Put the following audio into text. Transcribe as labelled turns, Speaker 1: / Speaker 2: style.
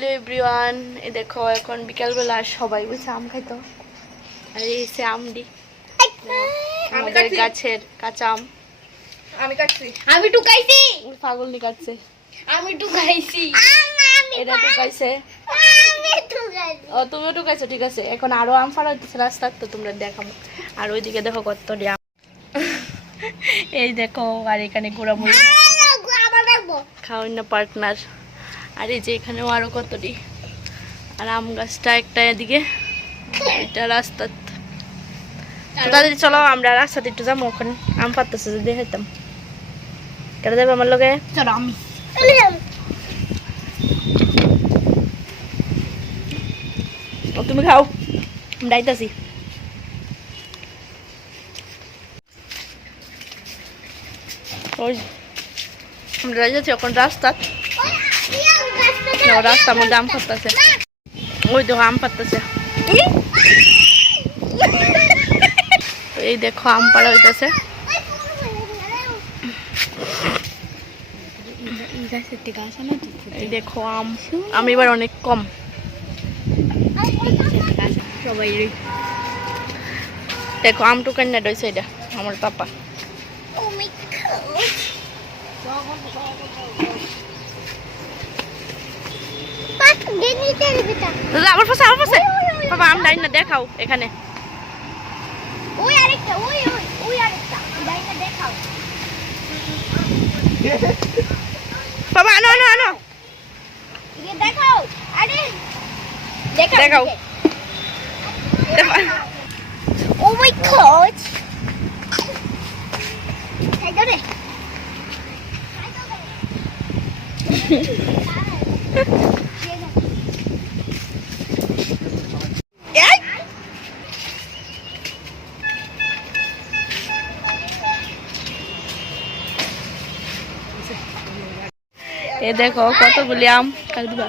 Speaker 1: Hello everyone এই দেখো এখন বিকালবেলা সবাই বলছে আম খাইতো। আর এই সে আম দি আমাদের গাছের কাঁচা আম।
Speaker 2: আমি কাটছি।
Speaker 3: আমি টুকাইছি।
Speaker 1: পাগল নি কাটছে।
Speaker 3: আমি টুকাইছি।
Speaker 1: এটা টুকাইছে। ও তুমিও টুকাইছো ঠিক আছে। এখন আরও আম ফাড়া হইতেছে রাস্তার তো তোমরা দেখাবো আর ওইদিকে দেখো কত আম। এই দেখো আর এখানে
Speaker 3: রাখব
Speaker 1: না পার্টনার। আর এই যে এখানেও আরও কতটি? আর আম গাছটা একটা এদিকে এটা রাস্তা। তাদের চলো আমরা রাস্তাতে একটু যাব ওখানে আম পাততেছে যদি দেখাইতাম কেন যাবে আমার লগে
Speaker 3: চলো আমি।
Speaker 1: তুমি খাও আমরা আইতাছি। আমরা যাচ্ছি এখন রাস্তা রাস্তার মধ্যে আম পাততেছে ওই দেখো, আম পাততেছে এই দেখো, আম পাড়া হইতেছে। দেখো আম। আম এবার অনেক কম।
Speaker 3: সবাই
Speaker 1: দেখো আম টুকান না রয়েছে আমার পাপা। দাদা আমার পাশে আমার পাশে বাবা আম ডাই না দেখাও এখানে
Speaker 3: ওই আরেকটা ওই ওই ওই আরেকটা ডাইটা দেখাও
Speaker 1: বাবা আনো আনো আনো
Speaker 3: ইয়ে দেখাও আরে দেখাও
Speaker 1: দেখাও।
Speaker 3: ও মাই গড তাই তো রে
Speaker 1: এই! এ দেখো কতগুলি আম। কাল দিবা